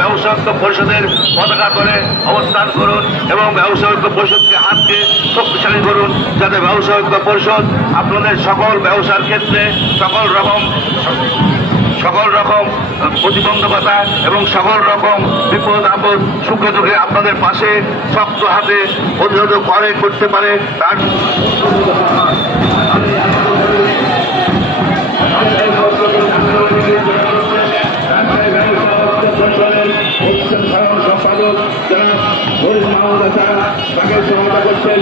ব্যবসা ঐক্য পরিষদের পতাকা ধরে অবস্থান করুন এবং ব্যবসা ঐক্য পরিষদকে হাত দিয়ে শক্তিশালী করুন, যাতে ব্যবসা ঐক্য পরিষদ আপনাদের সকল ব্যবসার ক্ষেত্রে সকল রকম প্রতিবন্ধকতা এবং সকল রকম বিপদ আপদ সুখ দুঃখে আপনাদের পাশে শক্ত হাতে প্রতিহত করতে পারে তার সম্পাদক জনাব হরিশ মাহমুদ হাসান তাকে সহায়তা করছেন।